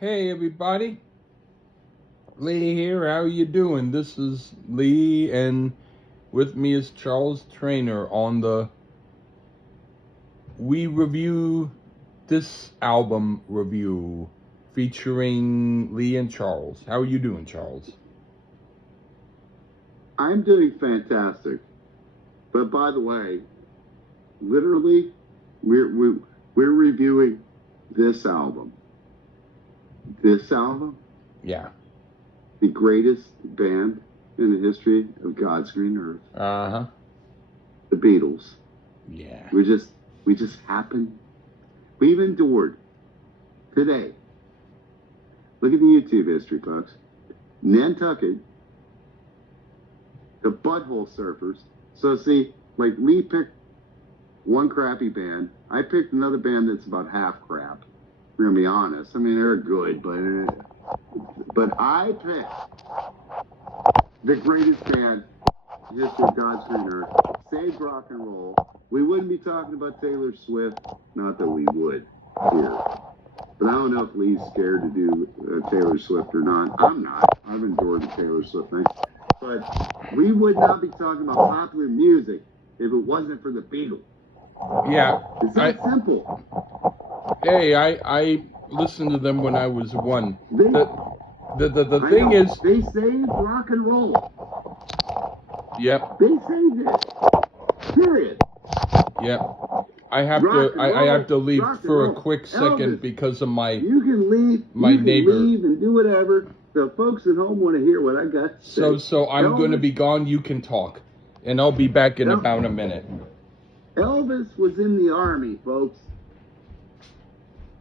Hey everybody, Lee here. How you doing? This is Lee, and with me is Charles Traynor on the We Review This Album review featuring Lee and Charles. How are you doing, Charles? I'm doing fantastic. But by the way, literally, we're reviewing this album. This album, Yeah. the greatest band in the history of God's green earth, Uh-huh. the Beatles. Yeah. We just happened. We've endured today. Look at the YouTube history, folks. Nantucket, the Butthole Surfers. So see, like Lee picked one crappy band. I picked another band that's about half crap. We're gonna be honest. I mean, they're good, but I picked the greatest band in the history of God's green earth. Saved rock and roll. We wouldn't be talking about Taylor Swift. Not that we would here. But I don't know if Lee's scared to do Taylor Swift or not. I'm not. I've endured the Taylor Swift thing. But we would not be talking about popular music if it wasn't for the Beatles. Yeah. It's that simple. Hey, I listened to them when I was one. They, The thing is, they saved rock and roll. yep. They saved it. Period. Yep. I have to leave for a quick second Elvis, because of my you can leave. my you can neighbor. Leave and do whatever. The folks at home want to hear what I got to say. So I'm going to be gone. You can talk, and I'll be back in about a minute. Elvis was in the army, folks.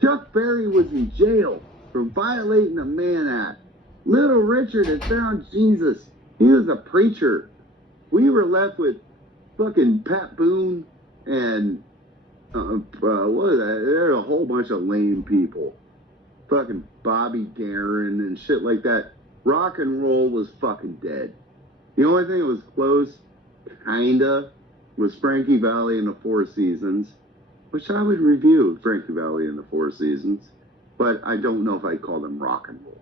Chuck Berry was in jail for violating the Mann Act. Little Richard had found Jesus. He was a preacher. We were left with fucking Pat Boone and what is that? There are a whole bunch of lame people. Fucking Bobby Darin and shit like that. Rock and roll was fucking dead. The only thing that was close, kinda, was Frankie Valli and the Four Seasons, which I would review, Frankie Valli and the Four Seasons, but I don't know if I'd call them rock and roll.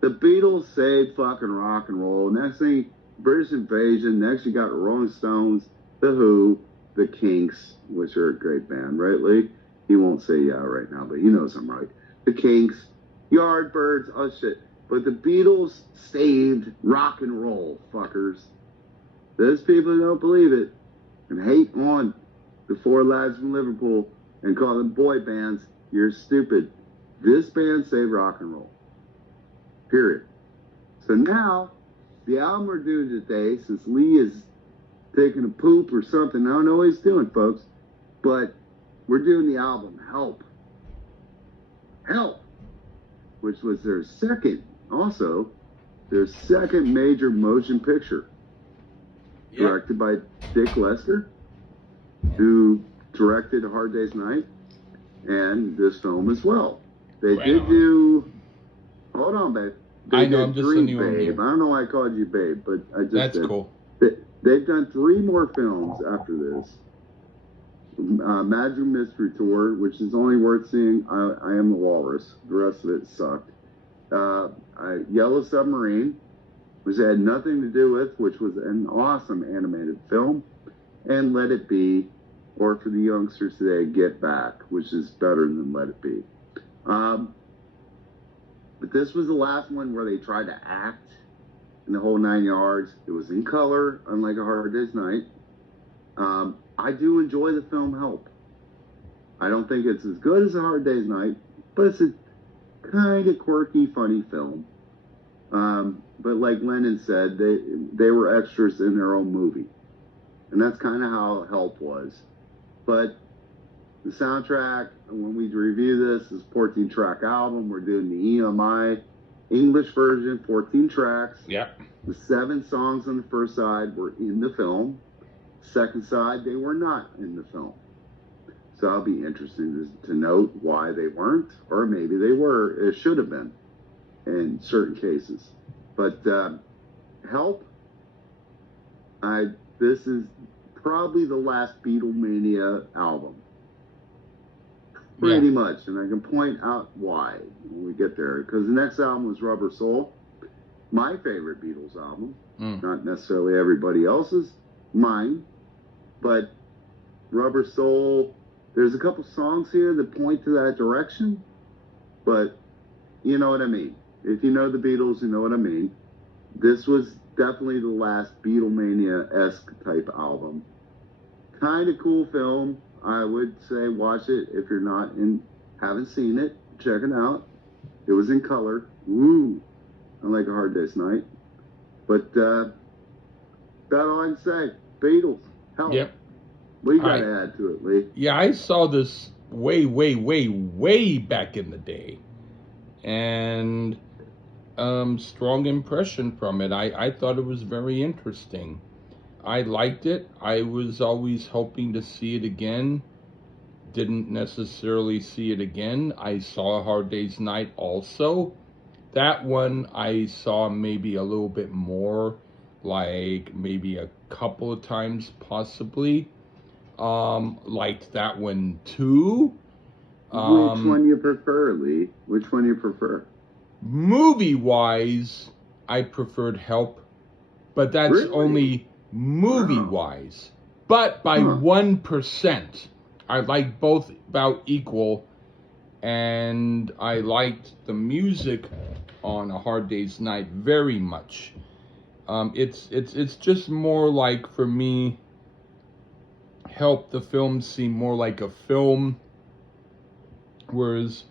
The Beatles saved fucking rock and roll. Next thing, British Invasion. Next you got Rolling Stones, The Who, The Kinks, which are a great band, right, Lee? He won't say yeah right now, but he knows I'm right. The Kinks, Yardbirds, oh shit. But the Beatles saved rock and roll, fuckers. Those people don't believe it and hate on the four lads from Liverpool and call them boy bands, you're stupid. This band saved rock and roll. Period. So now, the album we're doing today, since Lee is taking a poop or something, I don't know what he's doing, folks, but we're doing the album Help. Help, which was their second major motion picture. Yep. Directed by Dick Lester, who directed A Hard Day's Night and this film as well. They did do, hold on, babe. I know, I'm just sending you on here. I don't know why I called you babe, but I just That's did. Cool. They've done 3 more films after this. Magic Mystery Tour, which is only worth seeing. I Am the Walrus. The rest of it sucked. Yellow Submarine, which had nothing to do with, which was an awesome animated film. And Let It Be, or for the youngsters today, Get Back, which is better than Let It Be. But this was the last one where they tried to act in the whole 9 yards. It was in color, unlike A Hard Day's Night. I do enjoy the film Help. I don't think it's as good as A Hard Day's Night, but it's a kind of quirky, funny film. But like Lennon said, they were extras in their own movie. And that's kind of how Help was. But the soundtrack, when we review this, is a 14-track album. We're doing the EMI English version, 14 tracks. Yep. The 7 songs on the first side were in the film. Second side, they were not in the film. So I'll be interested to note why they weren't, or maybe they were. It should have been in certain cases. But Help, this is probably the last Beatlemania album. pretty much, and I can point out why when we get there. Because the next album was Rubber Soul, my favorite Beatles album, not necessarily everybody else's, mine, but Rubber Soul. There's a couple songs here that point to that direction, but you know what I mean. If you know the Beatles, you know what I mean. This was definitely the last Beatlemania-esque type album. Kind of cool film. I would say watch it if you're haven't seen it. Check it out. It was in color. Woo! Unlike A Hard Day's Night. But that's all I can say. Beatles. Help. Yep. What do you got to add to it, Lee? Yeah, I saw this way, way, way, way back in the day. And strong impression from it. I thought it was very interesting. I liked it. I was always hoping to see it again. Didn't necessarily see it again. I saw A Hard Day's Night also. That one I saw maybe a little bit more, like maybe a couple of times possibly. Liked that one too. Which one you prefer, Lee? Which one you prefer? Movie-wise, I preferred Help, but that's only movie-wise. But by 1%, I like both about equal, and I liked the music on A Hard Day's Night very much. It's just more like, for me, Help, the film seemed more like a film, whereas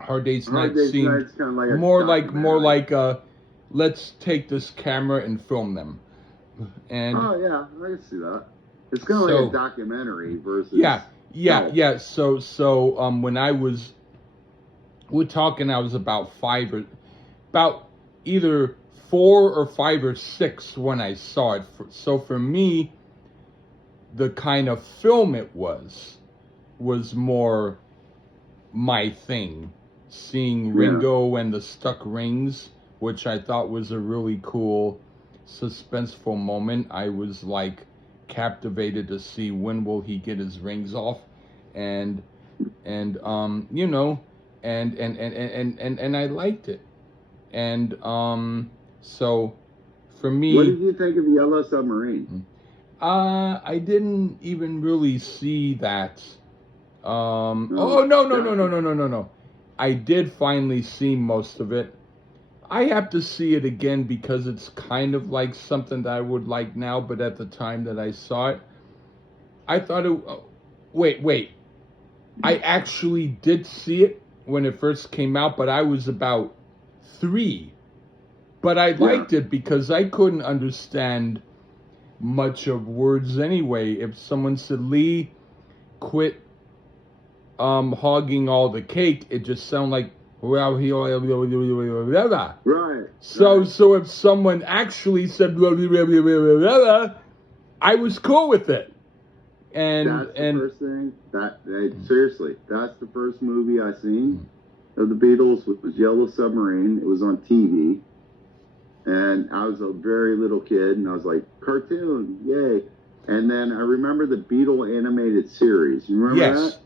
Hard Day's Night seemed like more like a let's take this camera and film them. And oh yeah, I can see that. It's kind of like a documentary versus yeah. So when we're talking, I was about either 4 or 5 or 6 when I saw it. So for me, the kind of film it was more my thing. Seeing Ringo and the stuck rings, which I thought was a really cool, suspenseful moment. I was like captivated to see when will he get his rings off, and you know, and I liked it, and so for me, what did you think of Yellow Submarine? I didn't even really see that. No. I did finally see most of it. I have to see it again because it's kind of like something that I would like now, but at the time that I saw it, I thought it... wait. I actually did see it when it first came out, but I was about 3. But I liked it because I couldn't understand much of words anyway. If someone said, Lee, quit hogging all the cake, it just sounded like right. So if someone actually said I was cool with it. And that's the first thing seriously, that's the first movie I seen of the Beatles was Yellow Submarine. It was on TV, and I was a very little kid, and I was like, cartoon, yay! And then I remember the Beatle animated series. You remember that?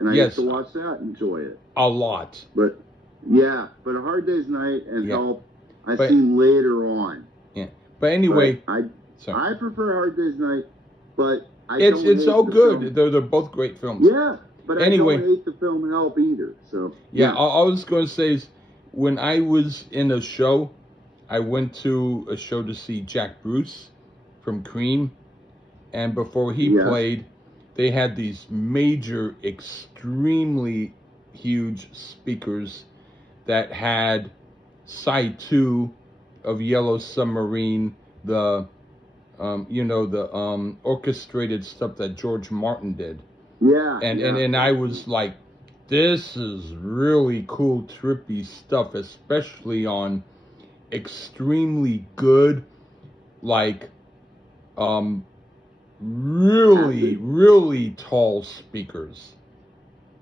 And I used to watch that and enjoy it. A lot. But A Hard Day's Night and Help, I seen later on. Yeah. But anyway, I prefer Hard Day's Night, but it's so good. They're both great films. Yeah, but anyway, I don't hate the film Help either. So all I was going to say is, when I was in a show, I went to a show to see Jack Bruce from Cream, and before he played, they had these major, extremely huge speakers that had side 2 of Yellow Submarine, the orchestrated stuff that George Martin did. And I was like, this is really cool, trippy stuff, especially on extremely good, like, really tall speakers.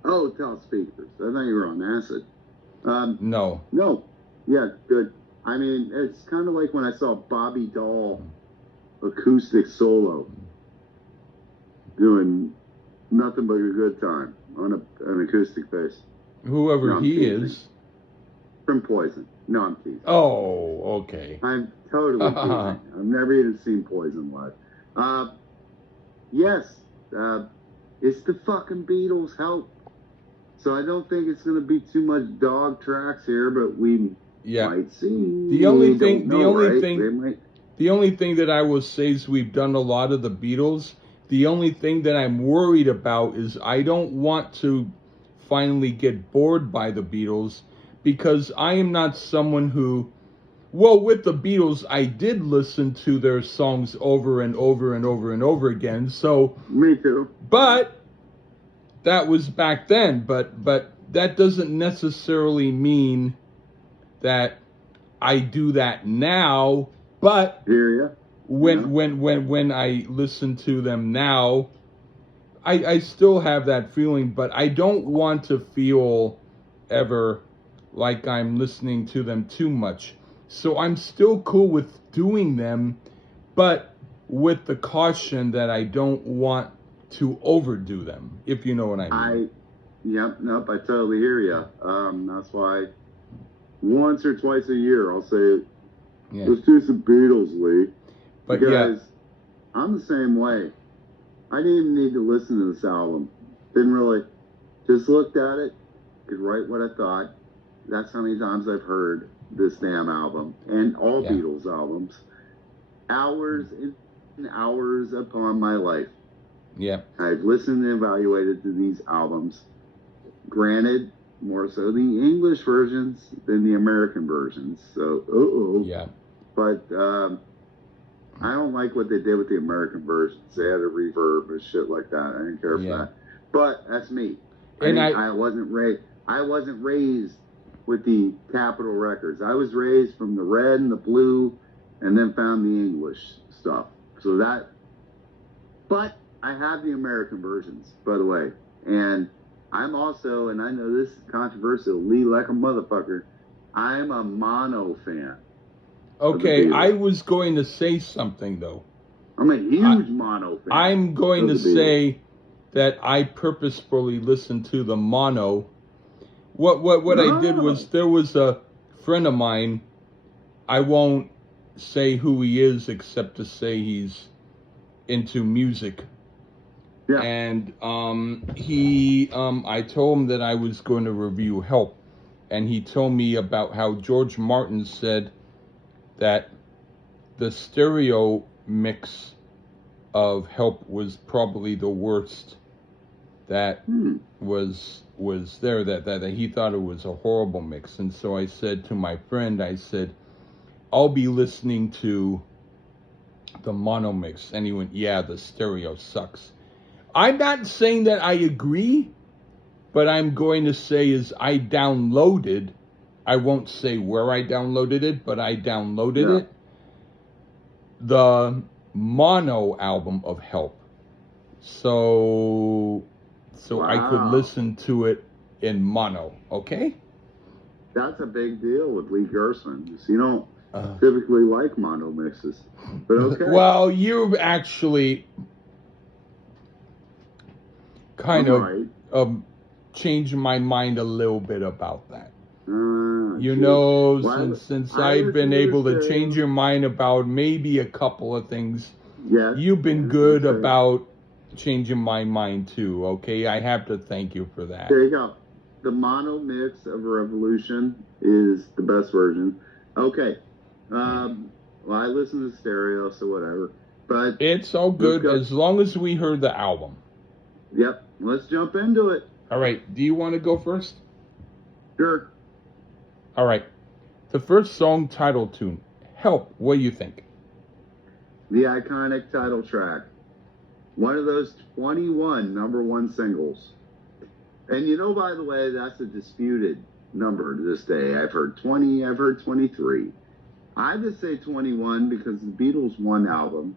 Oh, tall speakers. I thought you were on acid. No. Yeah, good. I mean, it's kind of like when I saw Bobby Dahl acoustic solo doing Nothing but a good time on an acoustic bass. Whoever No, I'm he teasing. is. From Poison. No, I'm teasing. Oh, okay. I'm totally teasing. I've never even seen Poison live. Yes, it's the fucking Beatles. Help. So I don't think it's going to be too much dog tracks here, but we might see. The only thing, They might. the only thing that I will say is we've done a lot of the Beatles. The only thing that I'm worried about is I don't want to finally get bored by the Beatles, because I am not someone who, well, with the Beatles, I did listen to their songs over and over and over and over again. So me too. But that was back then. But that doesn't necessarily mean that I do that now. But when I listen to them now, I still have that feeling. But I don't want to feel ever like I'm listening to them too much. So I'm still cool with doing them, but with the caution that I don't want to overdo them, if you know what I mean. Nope, I totally hear you. That's why once or twice a year I'll say, let's do some Beatles, Lee. But because I'm the same way. I didn't even need to listen to this album. Didn't really. Just looked at it, could write what I thought. That's how many times I've heard this damn album and all Beatles albums. Hours and hours upon my life. Yeah. I've listened and evaluated to these albums. Granted, more so the English versions than the American versions. So, Yeah. But I don't like what they did with the American versions. They had a reverb and shit like that. I didn't care for that. But that's me. And I wasn't raised with the Capitol records. I was raised from the red and the blue, and then found the English stuff. So that. But I have the American versions, by the way, and I'm also, and I know this is controversial, Lee like a motherfucker, I'm a mono fan. Okay, I was going to say something though. I'm a huge mono fan. I'm going to say that I purposefully listened to the mono. What I did was, there was a friend of mine, I won't say who he is except to say he's into music. Yeah. And I told him that I was going to review Help, and he told me about how George Martin said that the stereo mix of Help was probably the worst that was there, that he thought it was a horrible mix. And so I said to my friend, I said, I'll be listening to the mono mix. And he went, yeah, the stereo sucks. I'm not saying that I agree, but I'm going to say is I downloaded, I won't say where I downloaded it, but I downloaded it, the mono album of Help. So I could listen to it in mono, okay? That's a big deal with Lee Gerson. You don't typically like mono mixes, but okay. Well, you've actually kind of changed my mind a little bit about that. You know, since I've been able to change your mind about maybe a couple of things, you've been good about changing my mind too, okay? I have to thank you for that. There you go. The mono mix of Revolution is the best version. Okay. Well, I listen to stereo, so whatever. But it's all good as long as we heard the album. Yep. Let's jump into it. All right. Do you want to go first? Sure. All right. The first song, title tune, Help. What do you think? The iconic title track. One of those 21 number one singles. And you know, by the way, that's a disputed number to this day. I've heard 20, I've heard 23. I just say 21 because the Beatles' one album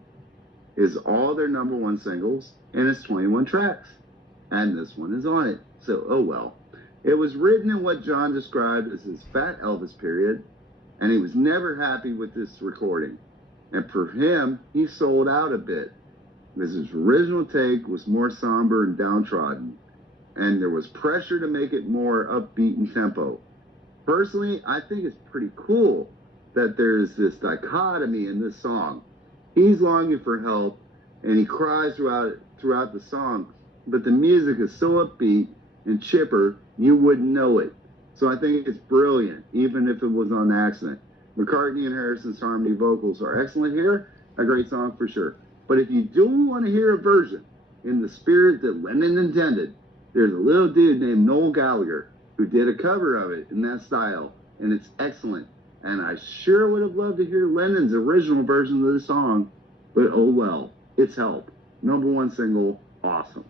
is all their number one singles, and it's 21 tracks. And this one is on it. So, oh well. It was written in what John described as his Fat Elvis period, and he was never happy with this recording. And for him, he sold out a bit. His original take was more somber and downtrodden, and there was pressure to make it more upbeat in tempo. Personally, I think it's pretty cool that there's this dichotomy in this song. He's longing for help, and he cries throughout the song, but the music is so upbeat and chipper, you wouldn't know it. So I think it's brilliant, even if it was on accident. McCartney and Harrison's harmony vocals are excellent here, a great song for sure. But if you do want to hear a version in the spirit that Lennon intended, there's a little dude named Noel Gallagher who did a cover of it in that style, and it's excellent. And I sure would have loved to hear Lennon's original version of the song, but oh well, it's help. #1 single, awesome.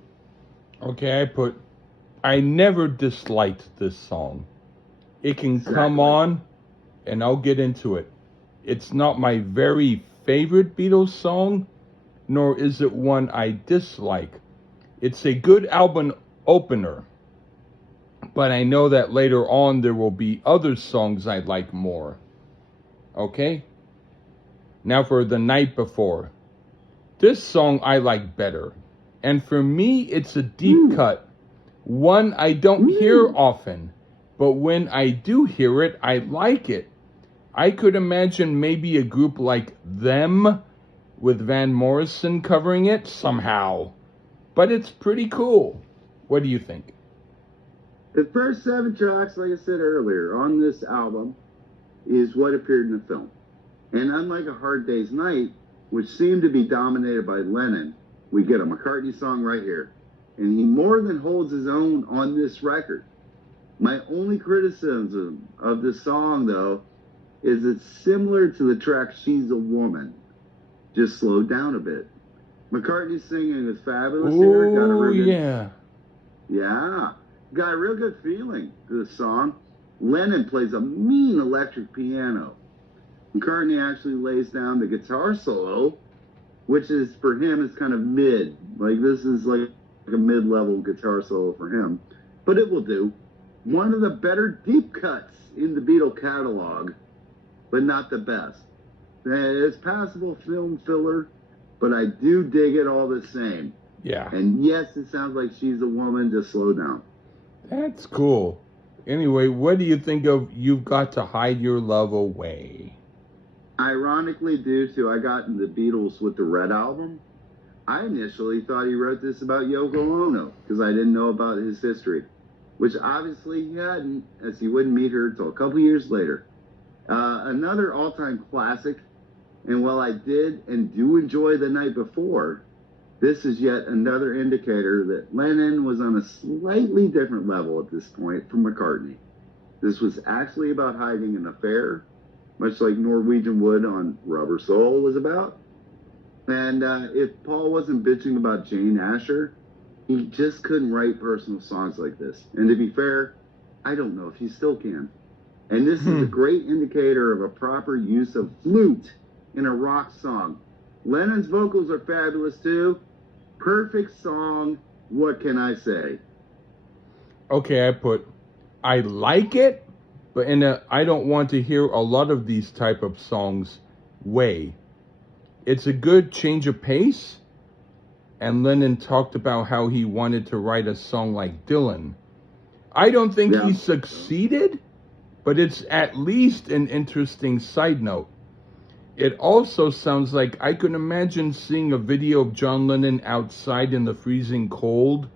Okay, I never disliked this song. It can come on, and I'll get into it. It's not my very favorite Beatles song, nor is it one I dislike. It's a good album opener, but I know that later on there will be other songs I like more. Okay? Now for The Night Before. This song I like better. And for me, it's a deep cut. One I don't hear often, but when I do hear it, I like it. I could imagine maybe a group like Them with Van Morrison covering it somehow. But it's pretty cool. What do you think? The first 7 tracks, like I said earlier, on this album is what appeared in the film. And unlike A Hard Day's Night, which seemed to be dominated by Lennon, we get a McCartney song right here. And he more than holds his own on this record. My only criticism of this song, though, is it's similar to the track She's a Woman, just slowed down a bit. McCartney's singing is fabulous here. Got a real good, yeah. Got a real good feeling to the song. Lennon plays a mean electric piano. McCartney actually lays down the guitar solo, which is, for him, is kind of mid. Like, this is like a mid-level guitar solo for him. But it will do. One of the better deep cuts in the Beatle catalog, but not the best. It's passable film filler, but I do dig it all the same. Yeah. And yes, it sounds like She's a Woman, just slow down. That's cool. Anyway, what do you think of You've Got to Hide Your Love Away? Ironically, due to I got into the Beatles with the Red Album, I initially thought he wrote this about Yoko Ono, because I didn't know about his history, which obviously he hadn't, as he wouldn't meet her until a couple years later. Another all-time classic, and while I did and do enjoy The Night Before, this is yet another indicator that Lennon was on a slightly different level at this point from McCartney. This was actually about hiding an affair, much like Norwegian Wood on Rubber Soul was about. And if Paul wasn't bitching about Jane Asher, he just couldn't write personal songs like this. And to be fair, I don't know if he still can. And this is a great indicator of a proper use of flute in a rock song. Lennon's vocals are fabulous too. Perfect song. What can I say? Okay, I like it, but I don't want to hear a lot of these type of songs way. It's a good change of pace, and Lennon talked about how he wanted to write a song like Dylan. I don't think he succeeded, but it's at least an interesting side note. It also sounds like I could imagine seeing a video of John Lennon outside in the freezing cold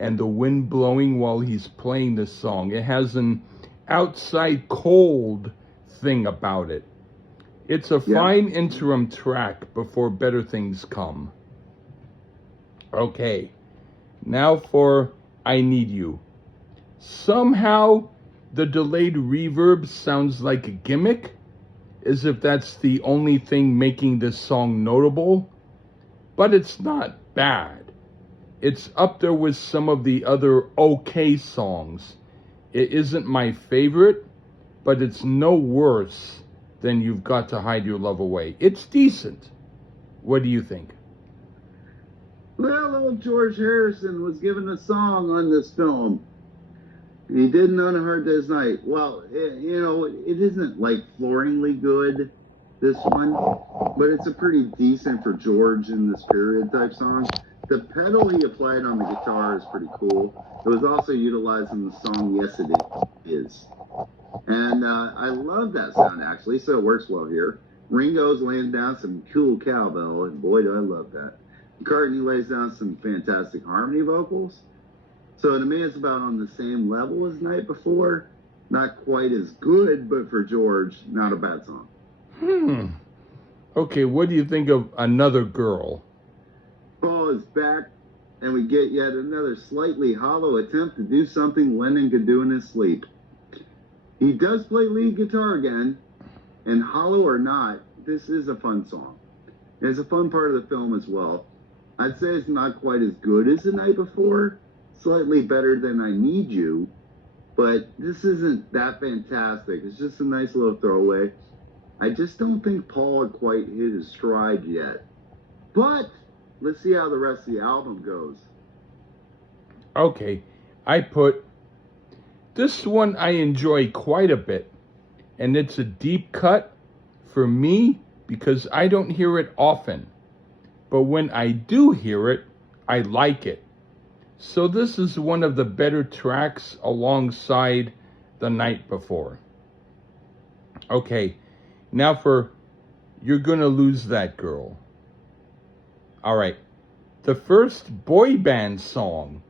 and the wind blowing while he's playing this song. It has an outside cold thing about it. It's a fine interim track before better things come. Okay, now for I Need You. Somehow the delayed reverb sounds like a gimmick, as if that's the only thing making this song notable, but it's not bad. It's up there with some of the other okay songs. It isn't my favorite, but it's no worse than You've Got to Hide Your Love Away. It's decent. What do you think? Well, old George Harrison was given a song on this film. He didn't on A Hard Day's Night. Well, it isn't like flooringly good. this one, but it's a pretty decent for George in this period type song. The pedal he applied on the guitar is pretty cool. It was also utilized in the song Yes It Is. And I love that sound, actually, so it works well here. Ringo's laying down some cool cowbell, and boy, do I love that. McCartney lays down some fantastic harmony vocals. So to me, it's about on the same level as Night Before. Not quite as good, but for George, not a bad song. Okay, what do you think of Another Girl? Paul is back, and we get yet another slightly hollow attempt to do something Lennon could do in his sleep. He does play lead guitar again, and hollow or not, this is a fun song. It's a fun part of the film as well. I'd say it's not quite as good as The Night Before, slightly better than I Need You, but this isn't that fantastic. It's just a nice little throwaway. I just don't think Paul had quite hit his stride yet. But let's see how the rest of the album goes. Okay, I put this one I enjoy quite a bit, and it's a deep cut for me because I don't hear it often. But when I do hear it, I like it. So this is one of the better tracks alongside The Night Before. Okay, now for You're Gonna Lose That Girl. All right, the first boy band song.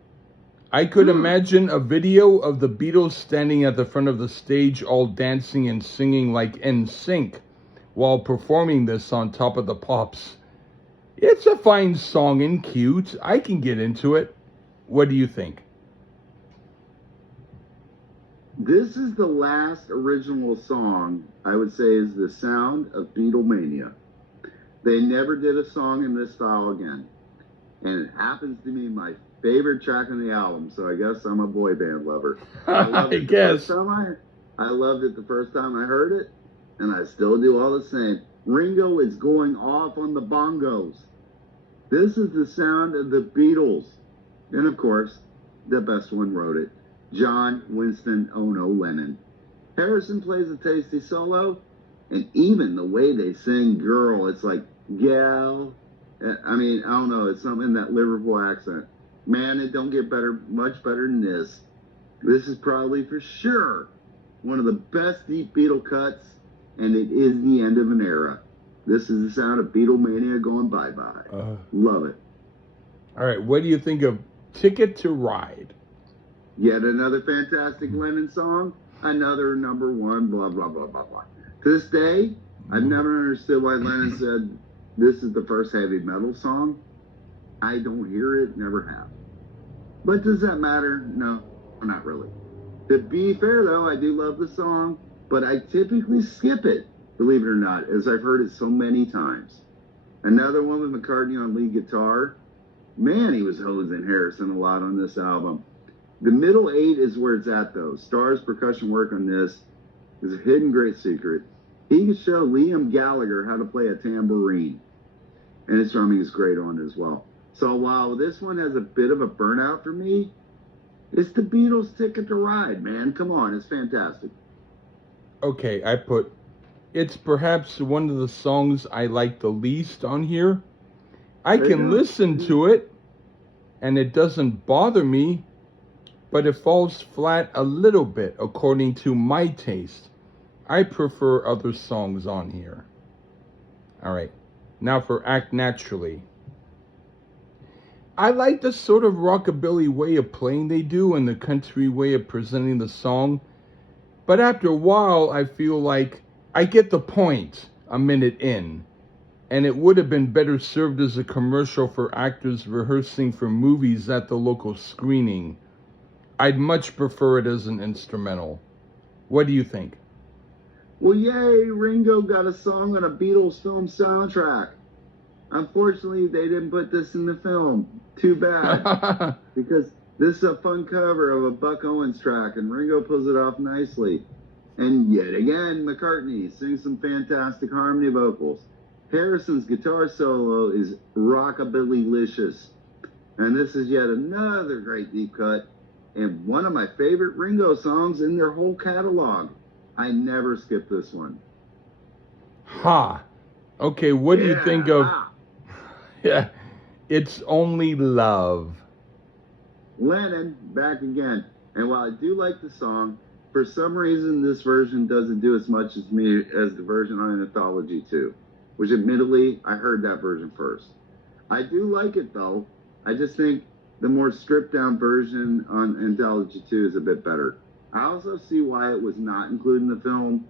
I could imagine a video of the Beatles standing at the front of the stage all dancing and singing like NSYNC while performing this on top of the Pops. It's a fine song and cute. I can get into it. What do you think? This is the last original song, I would say, is the sound of Beatlemania. They never did a song in this style again. And it happens to be my favorite track on the album, so I guess I'm a boy band lover. I guess. I loved it the first time I heard it, and I still do all the same. Ringo is going off on the bongos. This is the sound of the Beatles. And of course, the best one wrote it, John Winston Ono Lennon. Harrison plays a tasty solo, and even the way they sing Girl, it's like, gal. I mean, I don't know, it's something in that Liverpool accent. Man, it don't get much better than this. This is probably for sure one of the best deep Beatle cuts, and it is the end of an era. This is the sound of Beatlemania going bye-bye. Love it. All right, what do you think of Ticket to Ride? Yet another fantastic Lennon song, another number one, blah, blah, blah, blah, blah. To this day, I've never understood why Lennon said this is the first heavy metal song. I don't hear it, never have. But does that matter? No, not really. To be fair, though, I do love the song, but I typically skip it, believe it or not, as I've heard it so many times. Another one with McCartney on lead guitar. Man, he was hosing Harrison a lot on this album. The middle eight is where it's at, though. Starr's percussion work on this is a hidden great secret. He could show Liam Gallagher how to play a tambourine. And his drumming is great on it as well. So while this one has a bit of a burnout for me, it's the Beatles' Ticket to Ride, man. Come on, it's fantastic. Okay, I put, it's perhaps one of the songs I like the least on here. I can listen to it, and it doesn't bother me, but it falls flat a little bit according to my taste. I prefer other songs on here. All right, now for Act Naturally. I like the sort of rockabilly way of playing they do and the country way of presenting the song, but after a while I feel like I get the point a minute in, and it would have been better served as a commercial for actors rehearsing for movies at the local screening. I'd much prefer it as an instrumental. What do you think? Well, yay, Ringo got a song on a Beatles film soundtrack. Unfortunately, they didn't put this in the film. Too bad. Because this is a fun cover of a Buck Owens track, and Ringo pulls it off nicely. And yet again, McCartney sings some fantastic harmony vocals. Harrison's guitar solo is rockabilly-licious. And this is yet another great deep cut, and one of my favorite Ringo songs in their whole catalog. I never skip this one. Ha. Okay, what do you think of? Ah, Yeah, It's Only Love. Lennon, back again. And while I do like the song, for some reason this version doesn't do as much as me as the version on Anthology 2, which admittedly, I heard that version first. I do like it though. I just think the more stripped down version on Anthology 2 is a bit better. I also see why it was not included in the film,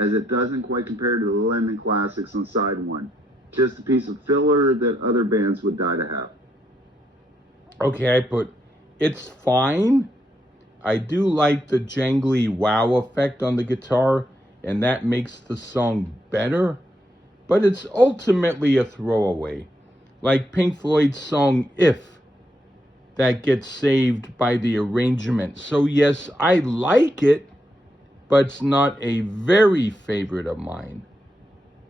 as it doesn't quite compare to the Lennon classics on side one. Just a piece of filler that other bands would die to have. Okay, I put it's fine. I do like the jangly wow effect on the guitar, and that makes the song better, but it's ultimately a throwaway. Like Pink Floyd's song If, that gets saved by the arrangement. So, yes, I like it, but it's not a very favorite of mine.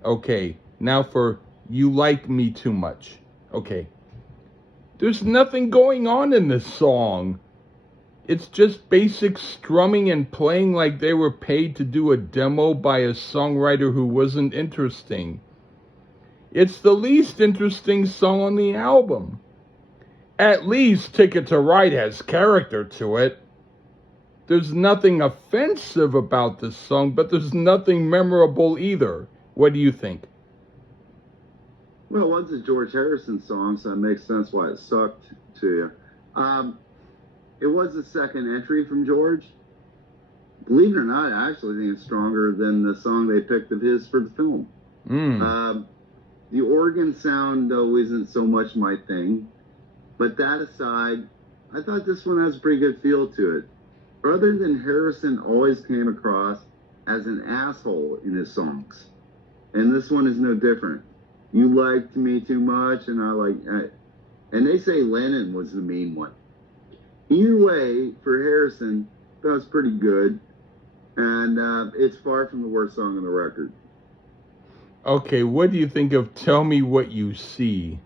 Okay, now for You Like Me Too Much. Okay, there's nothing going on in this song. It's just basic strumming and playing like they were paid to do a demo by a songwriter who wasn't interesting. It's the least interesting song on the album. At least Ticket to Ride has character to it. There's nothing offensive about this song, but there's nothing memorable either. What do you think? Well, it was a George Harrison song, so it makes sense why it sucked to you. It was the second entry from George. Believe it or not, I actually think it's stronger than the song they picked of his for the film. The organ sound, though, isn't so much my thing. But that aside, I thought this one has a pretty good feel to it. Other than Harrison always came across as an asshole in his songs. And this one is no different. You liked me too much, and and they say Lennon was the mean one. Either way, for Harrison, that was pretty good. And it's far from the worst song on the record. Okay, what do you think of Tell Me What You See?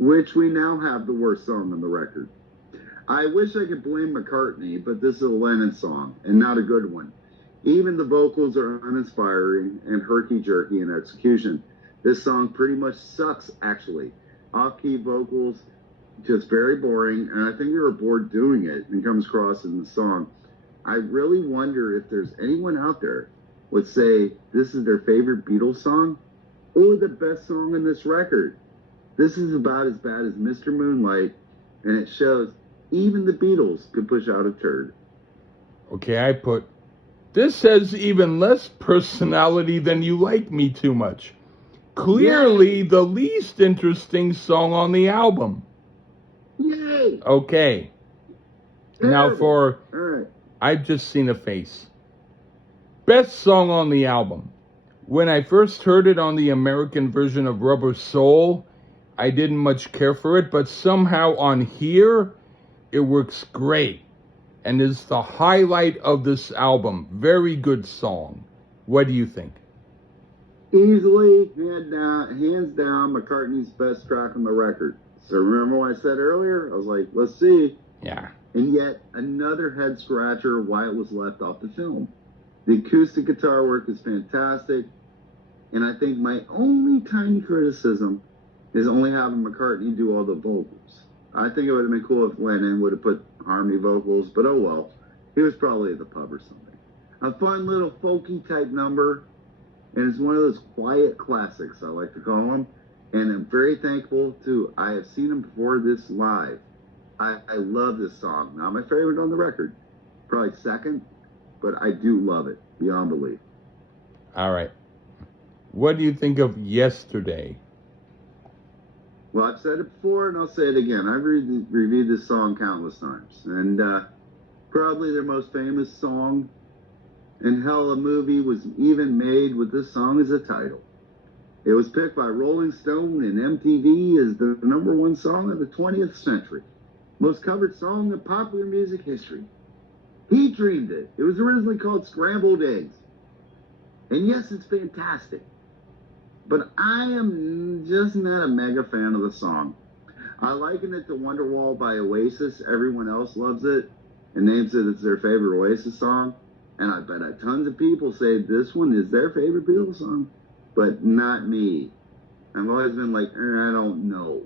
Which we now have the worst song on the record. I wish I could blame McCartney, but this is a Lennon song, and not a good one. Even the vocals are uninspiring and herky-jerky in execution. This song pretty much sucks, actually. Off-key vocals, just very boring, and I think they were bored doing it, and comes across in the song. I really wonder if there's anyone out there would say this is their favorite Beatles song, or the best song on this record. This is about as bad as Mr. Moonlight, and it shows even the Beatles could push out a turd. Okay, I put, this has even less personality than You Like Me Too Much. Clearly the least interesting song on the album. Yay! Okay. Now for, all right. I've Just Seen a Face. Best song on the album. When I first heard it on the American version of Rubber Soul, I didn't much care for it, but somehow on here, it works great and is the highlight of this album. Very good song. What do you think? Easily, hands down, McCartney's best track on the record. So remember what I said earlier? I was like, let's see. Yeah. And yet, another head scratcher why it was left off the film. The acoustic guitar work is fantastic, and I think my only tiny criticism is only having McCartney do all the vocals. I think it would have been cool if Lennon would have put harmony vocals, but oh well. He was probably at the pub or something. A fun little folky type number, and it's one of those quiet classics, I like to call them. And I'm very thankful to, I have seen him before this live. I love this song. Not my favorite on the record. Probably second, but I do love it beyond belief. All right. What do you think of Yesterday? Well, I've said it before, and I'll say it again. I've reviewed this song countless times. And probably their most famous song. And hell, a movie was even made with this song as a title. It was picked by Rolling Stone and MTV as the #1 song of the 20th century. Most covered song in popular music history. He dreamed it. It was originally called Scrambled Eggs. And yes, it's fantastic. But I am just not a mega fan of the song. I liken it to Wonderwall by Oasis. Everyone else loves it and names it as their favorite Oasis song. And I bet tons of people say this one is their favorite Beatles song. but not me. I've always been like, I don't know.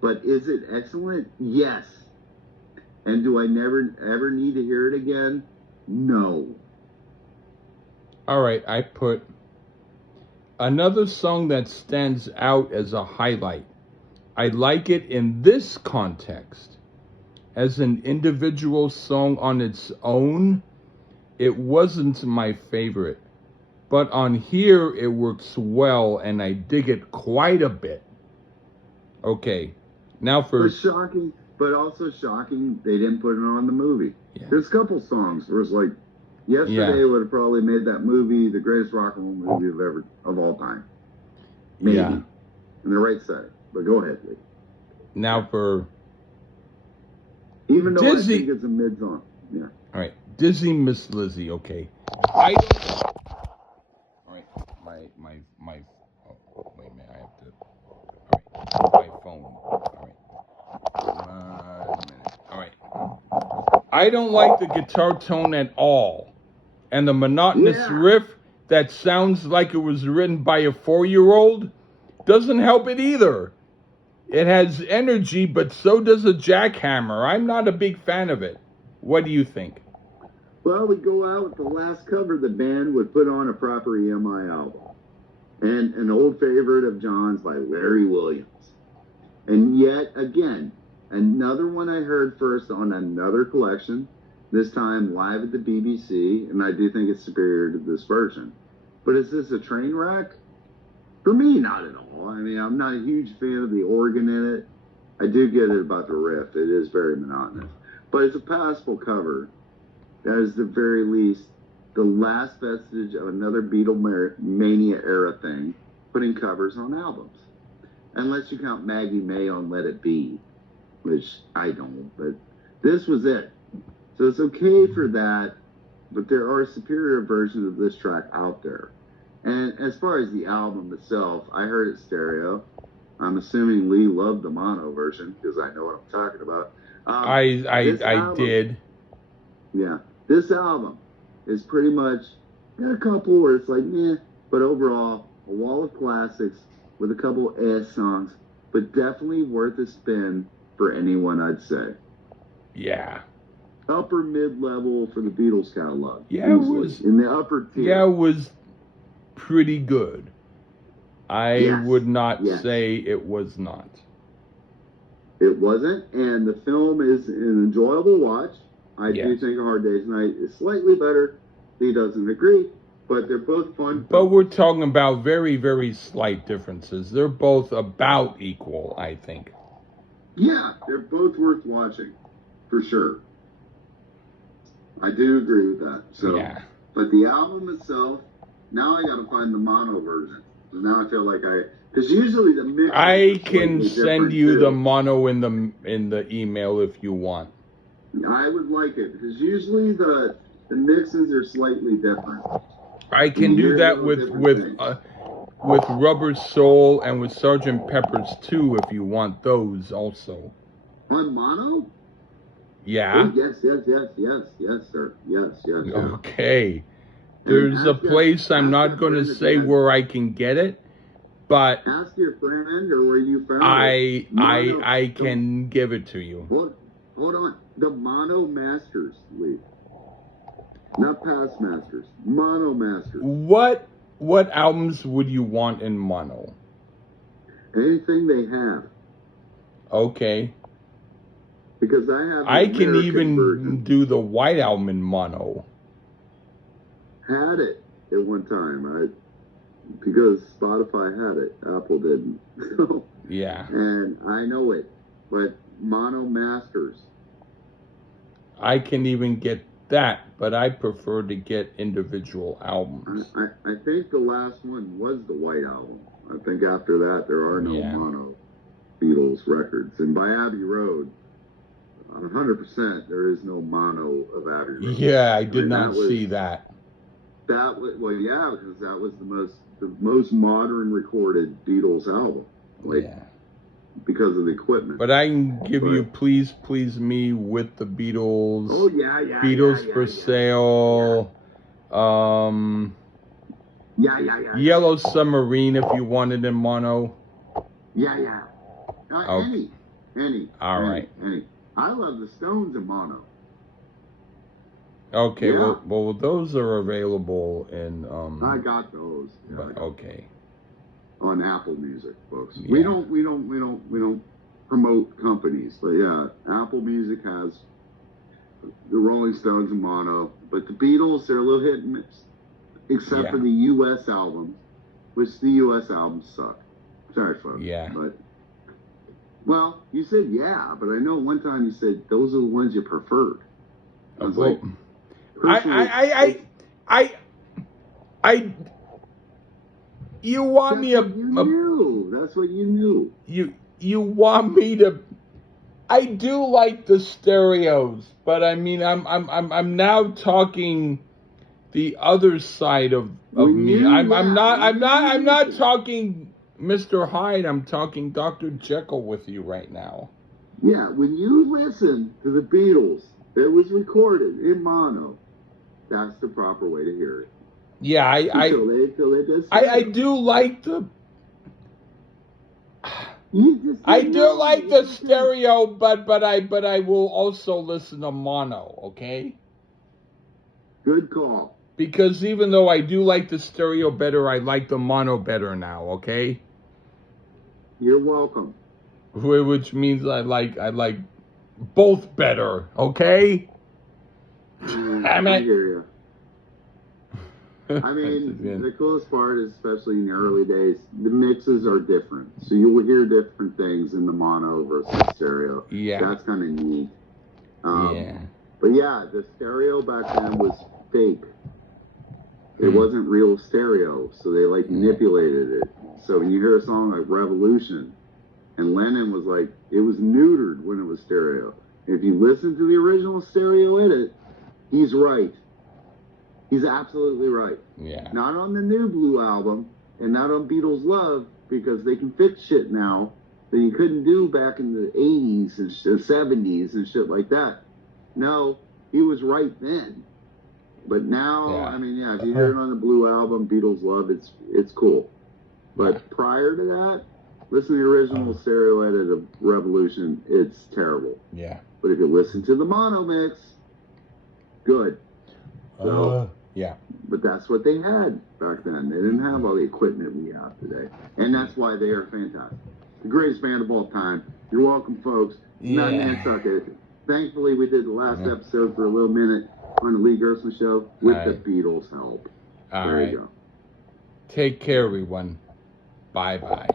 But is it excellent? Yes. And do I never ever need to hear it again? No. All right, I put another song that stands out as a highlight. I like it in this context. As an individual song on its own, it wasn't my favorite. But on here, it works well, and I dig it quite a bit. Okay, now for... But shocking, but also shocking, they didn't put it on the movie. Yeah. There's a couple songs where it's like, yesterday would have probably made that movie the greatest rock and roll movie of all time. Maybe. Yeah. In the right setting. But go ahead, Lee. Now for... Even though Dizzy. I think it's a mid-song. Yeah. All right, Dizzy Miss Lizzy, okay. All right, my, oh, wait a minute, I have to, all right, my phone, all right. 1 minute, all right. I don't like the guitar tone at all. And the monotonous riff that sounds like it was written by a 4-year-old doesn't help it either. It has energy, but so does a jackhammer. I'm not a big fan of it. What do you think? Well, we go out with the last cover the band would put on a proper EMI album. And an old favorite of John's by Larry Williams. And yet again, another one I heard first on another collection, this time live at the BBC, and I do think it's superior to this version. But is this a train wreck? For me, not at all. I mean, I'm not a huge fan of the organ in it. I do get it about the riff. It is very monotonous. But it's a passable cover. That is the very least the last vestige of another Beatlemania era thing, putting covers on albums. Unless you count Maggie May on Let It Be, which I don't, but this was it. So it's okay for that, but there are superior versions of this track out there. And as far as the album itself, I heard it stereo. I'm assuming Lee loved the mono version, because I know what I'm talking about. I did. Yeah. This album is pretty much, got a couple where it's like, meh, but overall, a wall of classics with a couple songs, but definitely worth a spin for anyone, I'd say. Yeah. Upper mid-level for the Beatles catalog. Yeah, easily. it was. In the upper tier. Yeah, it was pretty good. I would not say it was not. It wasn't, and the film is an enjoyable watch. I do think A Hard Day's Night is slightly better. He doesn't agree, but they're both fun. But we're talking about very, very slight differences. They're both about equal, I think. Yeah, they're both worth watching, for sure. I do agree with that. So, but the album itself, now I got to find the mono version. So now I feel like because usually the mix. I can send you the mono in the email if you want. I would like it because usually the mixes are slightly different. I can do that with Rubber Soul and with Sgt. Pepper's too if you want those also. On mono? Yeah. Oh, yes, sir. Yes. Okay. There's a place I'm not going to say where I can get it, but ask your friend or where you found it. I can give it to you. Hold on. The Mono Masters, Lee. Not Past Masters. Mono Masters. What albums would you want in mono? Anything they have. Okay. Because I can even version. do the White Album in mono. Had it at one time. Because Spotify had it. Apple didn't. Yeah. And I know it. But Mono Masters. I can even get that, but I prefer to get individual albums. I think the last one was the White Album. I think after that there are no mono Beatles records. And by Abbey Road, 100% there is no mono of Abbey Road. Yeah, I did not see that. That was, because that was the most modern recorded Beatles album. Because of the equipment. But I can give you Please Please Me with the Beatles. Oh, yeah. Beatles for Sale. Yeah. Yellow Submarine if you wanted in mono. Yeah. Okay. Any. All right. I love the Stones in mono. Okay, Yeah. well, those are available in I got those. Yeah, but okay. On Apple Music, folks. Yeah. We don't promote companies, but yeah, Apple Music has the Rolling Stones in mono, but the Beatles, they're a little hit and miss, except for the U.S. albums, which the U.S. albums suck. Sorry, folks. Yeah. But well, you said yeah, but I know one time you said those are the ones you preferred. I was like, you want me That's what you knew. You want me to? I do like the stereos, but I mean, I'm now talking the other side of me. I'm not talking Mr. Hyde. I'm talking Dr. Jekyll with you right now. Yeah, when you listen to the Beatles, it was recorded in mono. That's the proper way to hear it. Yeah, I do like the. I do like the stereo, but I will also listen to mono. Okay. Good call. Because even though I do like the stereo better, I like the mono better now. Okay. You're welcome. Which means I like both better. Okay. I hear you. I mean, the coolest part is, especially in the early days, the mixes are different. So you will hear different things in the mono versus stereo. Yeah. That's kind of neat. Yeah. But yeah, the stereo back then was fake. It wasn't real stereo, so they like manipulated it. So when you hear a song like Revolution, and Lennon was like, it was neutered when it was stereo. If you listen to the original stereo edit, he's right. He's absolutely right. Yeah. Not on the new Blue album, and not on Beatles Love, because they can fix shit now that you couldn't do back in the 80s and the 70s and shit like that. No, he was right then. But now, I mean, yeah, if you hear it on the Blue album, Beatles Love, it's cool. But prior to that, listen to the original stereo edit of Revolution, it's terrible. Yeah. But if you listen to the mono mix, good. So, yeah. But that's what they had back then. They didn't have all the equipment we have today. And that's why they are fantastic. The greatest band of all time. You're welcome, folks. Not Nantucket. Thankfully, we did the last episode for a little minute on the Lee Gerstmann Show with the Beatles' help. There you go. Take care, everyone. Bye-bye.